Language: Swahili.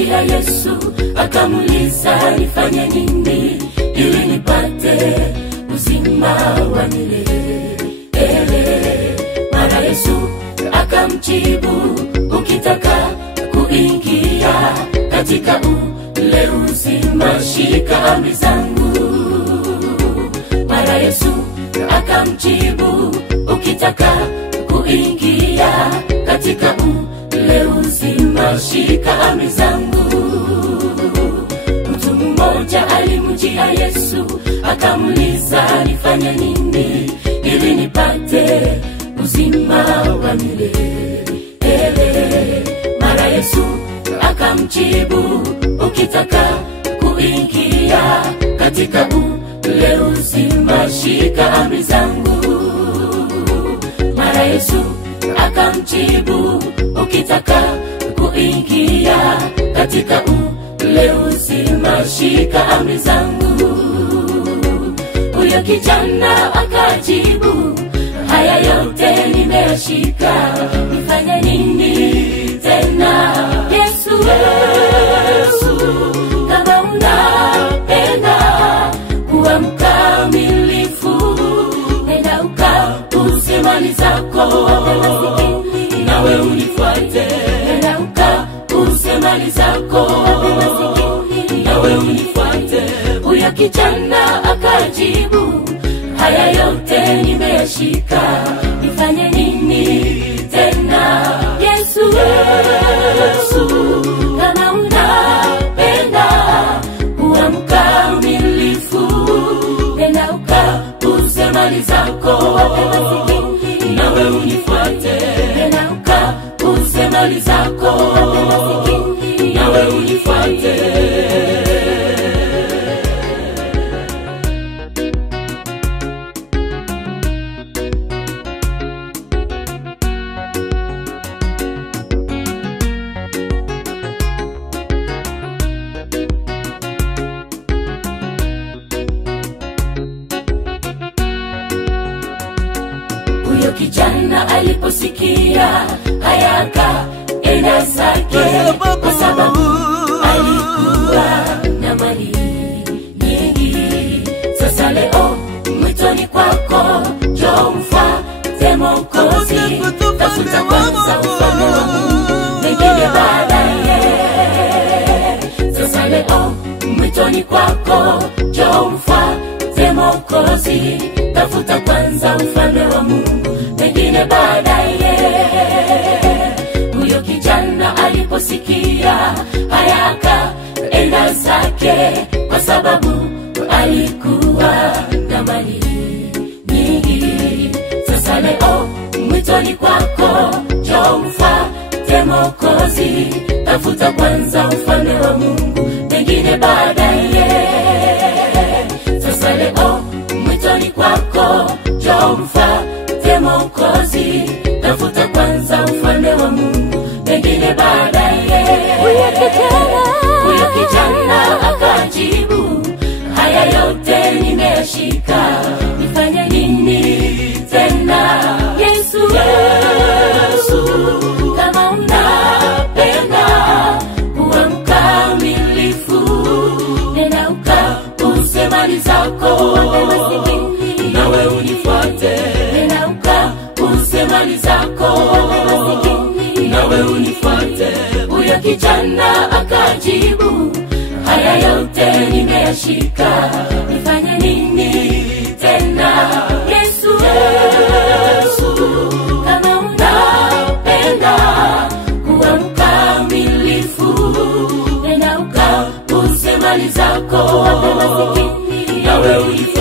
alimjia Yesu akamuuliza nifanye nini ili nipate uzima wa milele. Mara Yesu akamjibu, ukitaka kuingia katika ule uzima shika amri zangu. Mara Yesu akamjibu, ukitaka kuingia katika ule uzima shika amri zangu. Mtu mmoja alimjia Yesu akamuuliza nifanye nini ili nipate uzima wa milele. Mara Yesu akamjibu, ukitaka kuingia katika ule uzima shika amri zangu. Mara Yesu akamjibu, ukitaka kuingia katika ule uzima shika amri zangu. Huyo kijana akajibu, haya yote nimeyashika, nifanye nini tena? Yesu, kama unapenda kuwa mkamilifu, nenda ukauze mali zako nawe unifuate. Nenda ukauze mali zako nawe unifuate. Huyo kijana akajibu, haya yote nimeyashika, nifanye nini tena? Yesu, kama unapenda kuwa mkamilifu, nenda ukauze mali zako nawe unifuate. Nenda ukauze mali zako nawe unifuate. Huyo kijana aliposikia haya akaenda zake, kwa sababu alikuwa na mali nyingi. Sasa leo mwitoni kwako, njoo mfuate Mwokozi. Tafuta kwanza ufalme wa Mungu, mengine baadaye. Sasa leo mwitoni kwako, njoo mfuate Mwokozi. Tafuta kwanza ufalme wa Mungu, mengine baadaye. Huyo kijana aliposikia haya akaenda zake, kwa sababu alikuwa na mali nyingi. Sasa leo mwitoni kwako, njoo mfuate Mwokozi. Tafuta kwanza ufalme wa Mungu, mengine baadaye. Sasa leo mwitoni kwako, njoo mfuate Mwokozi. Tafuta kwanza ufalme wa Mungu, mengine baadaye. Huyo kijana akajibu, haya yote nimeyashika, nifanye nini tena? Yesu, kama unapenda kuwa mkamilifu, nenda ukauze mali zako nawe unifuate. Nenda ukauze mali zako nawe unifuate. Huyo kijana akajibu, haya yote nimeyashika, nifanye nini tena? Yesu, kama unapenda kuwa mkamilifu, nenda ukauze mali zako nawe unifuate.